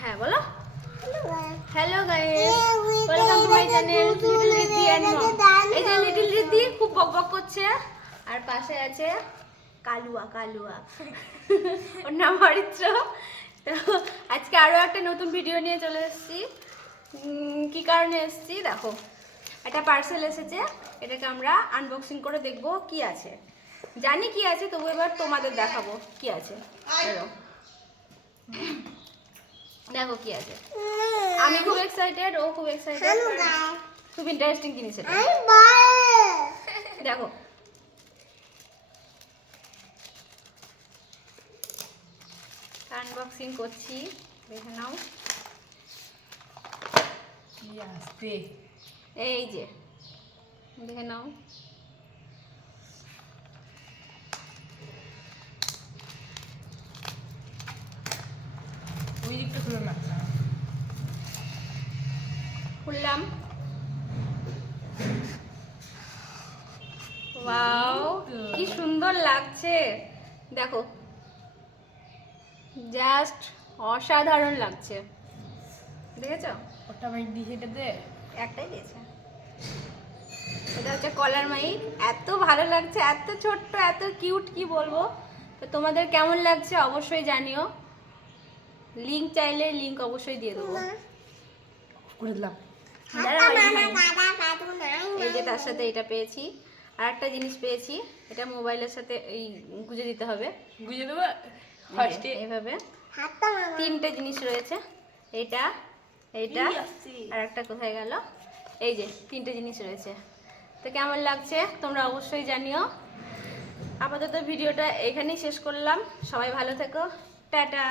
হ্যাঁ বলো। Hello guys, welcome to my channel little Riddhi and mom. এই যে লিটল রিদ্ধি খুব বকবক করছে আর পাশে আছে কালুয়া। ওর নাম হরিত্র। তো আজকে আরো একটা নতুন ভিডিও নিয়ে চলে এসেছি। কি কারণে এসেছি দেখো, একটা পার্সেল এসেছে, এটাকে আমরা আনবক্সিং করে দেখব কি আছে। জানি কি আছে, তবু এবার তোমাদের দেখাবো কি আছে। দেখো কি আছে। আমি খুব এক্সাইটেড, ও খুব এক্সাইটেড, খুব ইন্টারেস্টিং জিনিস এটা। দেখো আনবক্সিং করছি, দেখে নাও। এই যে দেখে নাও। খুললাম। ওয়াও, কি সুন্দর লাগছে দেখো, জাস্ট অসাধারণ লাগছে। দেখেছো? ওটা মাইক দিয়েছে, এটাতে একটাই দিয়েছে। এটা হচ্ছে কলার মাইক। এত ভালো লাগছে, এত ছোট্ট, এত কিউট, কি বলবো। তো তোমাদের কেমন লাগছে অবশ্যই জানিও। লিংক চাইলে লিংক অবশ্যই দিয়ে দেবো। করে দিলাম। এই যে তার সাথে এটা পেয়েছি, আর একটা জিনিস পেয়েছি, এটা মোবাইলের সাথে এই গুজে দিতে হবে। বুঝে দেবো ফার্স্টে এইভাবে তিনটে জিনিস রয়েছে, এইটা, এইটা, আর একটা কোথায় গেল, এই যে তিনটে জিনিস রয়েছে। তো কেমন লাগছে তোমরা অবশ্যই জানিও। আপাতত ভিডিওটা এখানেই শেষ করলাম। সবাই ভালো থেকো, টাটা।